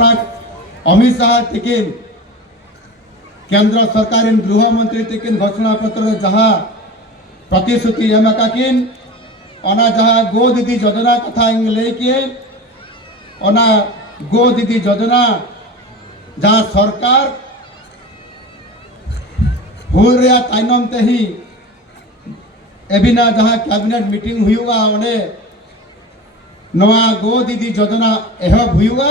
घोषणा अमित शाह तिकिन केंद्र सरकार गृह मंत्री तिकिन घोषणा पत्र जहाँ प्रतिश्रुति एमकाकिन ओना जहाँ गो दीदी योजना कथा लेके ओना गो दीदी योजना जहाँ सरकार हुल रे ताइनम ते ही एबिना जहाँ कैबिनेट मीटिंग हुआ ओने नवा गो दीदी योजना एहब हुआ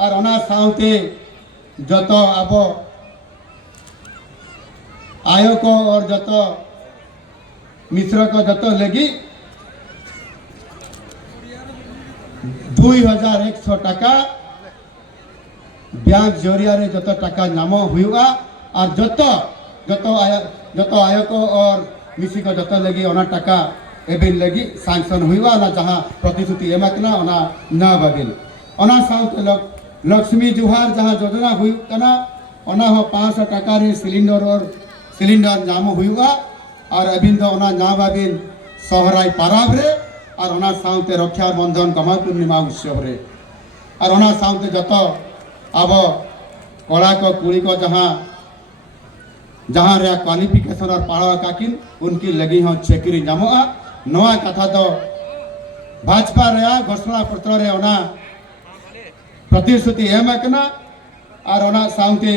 और ओना साउते जतो अब आयोग और जतो मिश्र को जतो लगी 2100 टाका बैंक जरिया रे जतो टाका नाम हुआ और जतो आयोग और मिसी को जतो लगी ओना टाका एबिन लगी सैंक्शन हुआ ना जहाँ प्रतिश्रुति एमकना ओना ना बाबिल ओना साउथ लक्ष्मी जुहार जहाँ योजना हुई कना ओना हो 500 टाका रे सिलिंडर नाम हुआ और अबिन दो ओना ना बाबिल सहराई पाराब रे और ओना साउथ रक्षा बंधन गमा पूर्णिमा उत्सव रे और ओना साउथ जतो अब कड़ा को कुड़ी को जहाँ रे क्वालिफिकेशन और पढ़ा काकिन उनकी लगी हो चेकरी नामोआ नवा कथा तो भाजपा रे घोषणा पत्र रे ओना प्रतिश्रुति एमकना और ओना साउते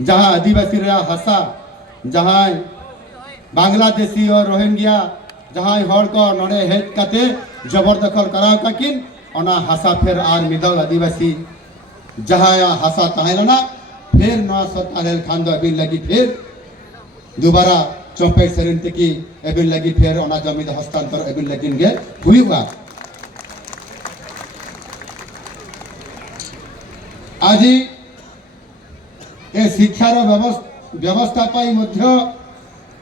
जहाँ आदिवासी रे हसा जहाँ बांग्लादेशी और रोहिंग्या जहाँ हर को नड़े हेज कते जबरदखल कराव काकिन ओना हसा फिर आर मिदल आदिवासी जहाँ हसा तहलना फिर नवा सरकार खान दो अभी लगी फिर दोबारा चौपे शरीर की एबिन लगी फिर ओना जमीन हस्तांतर एबिन लगिन गे हुआ आज ए शिक्षार व्यवस्था पाई मध्य